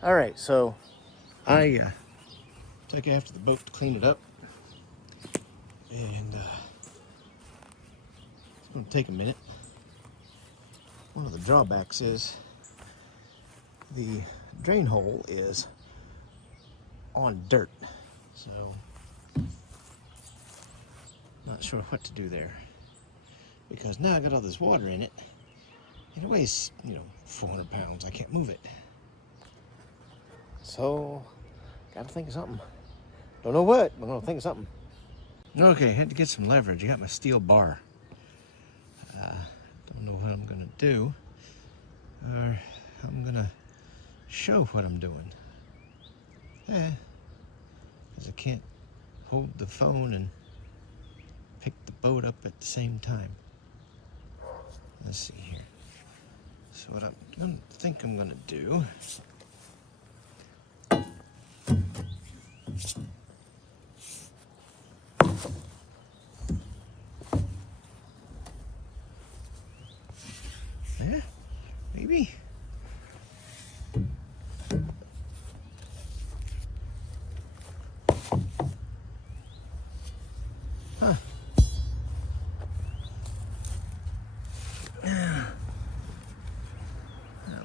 All right, so I took after the boat to clean it up, and it's going to take a minute. One of the drawbacks is the drain hole is on dirt, so not sure what to do there, because now I got all this water in it, and it weighs, 400 pounds. I can't move it. So, gotta think of something. Don't know what, but I'm gonna think of something. Okay, had to get some leverage. I got my steel bar. Don't know what I'm gonna do, or I'm gonna show what I'm doing. Because I can't hold the phone and pick the boat up at the same time. Let's see here. So what I think I'm gonna do. Yeah, maybe. Huh. That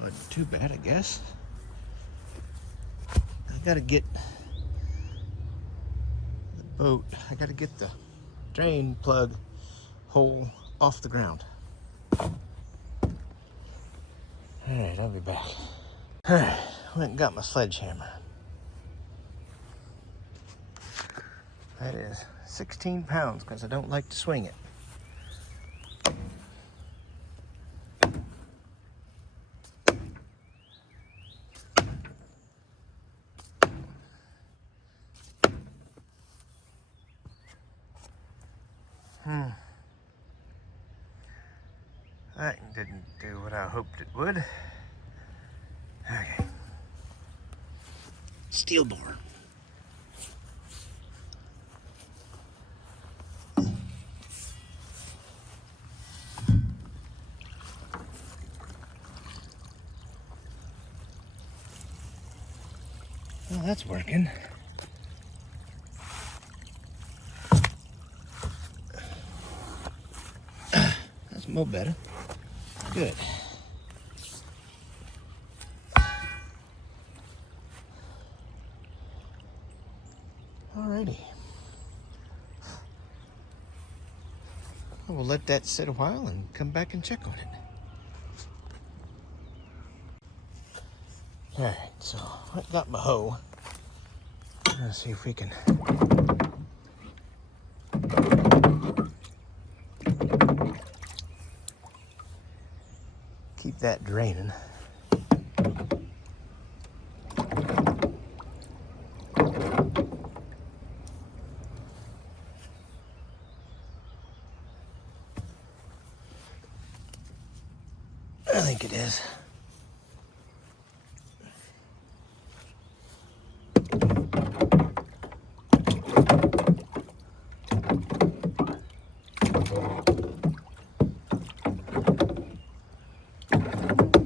wasn't too bad, I guess. I gotta get the boat, I gotta get the drain plug hole off the ground. Alright, I'll be back. Alright, went and got my sledgehammer. That is 16 pounds because I don't like to swing it. That didn't do what I hoped it would. Okay. Steel bar. Well, that's working. That's more better. Good. Alrighty. I will let that sit a while and come back and check on it. Alright, so I got my hoe. Let's see if we can keep that draining. I think it is.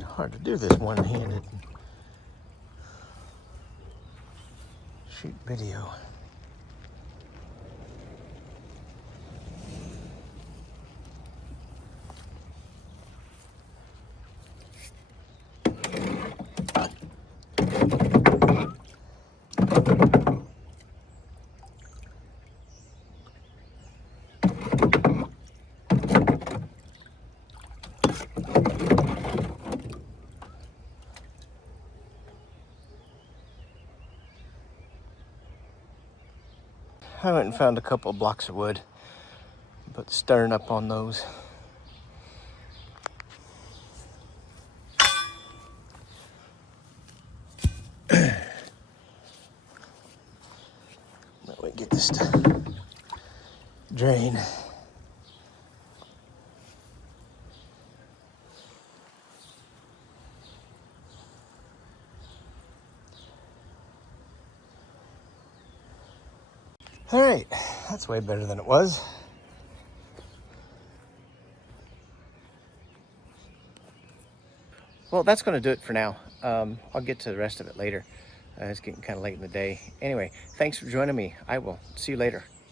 Hard to do this one-handed. Shoot video. I went and found a couple of blocks of wood, but stirring up on those. Let me get this to drain. All right, that's way better than it was. Well, that's going to do it for now. I'll get to the rest of it later. It's getting kind of late in the day. Anyway, thanks for joining me. I will see you later.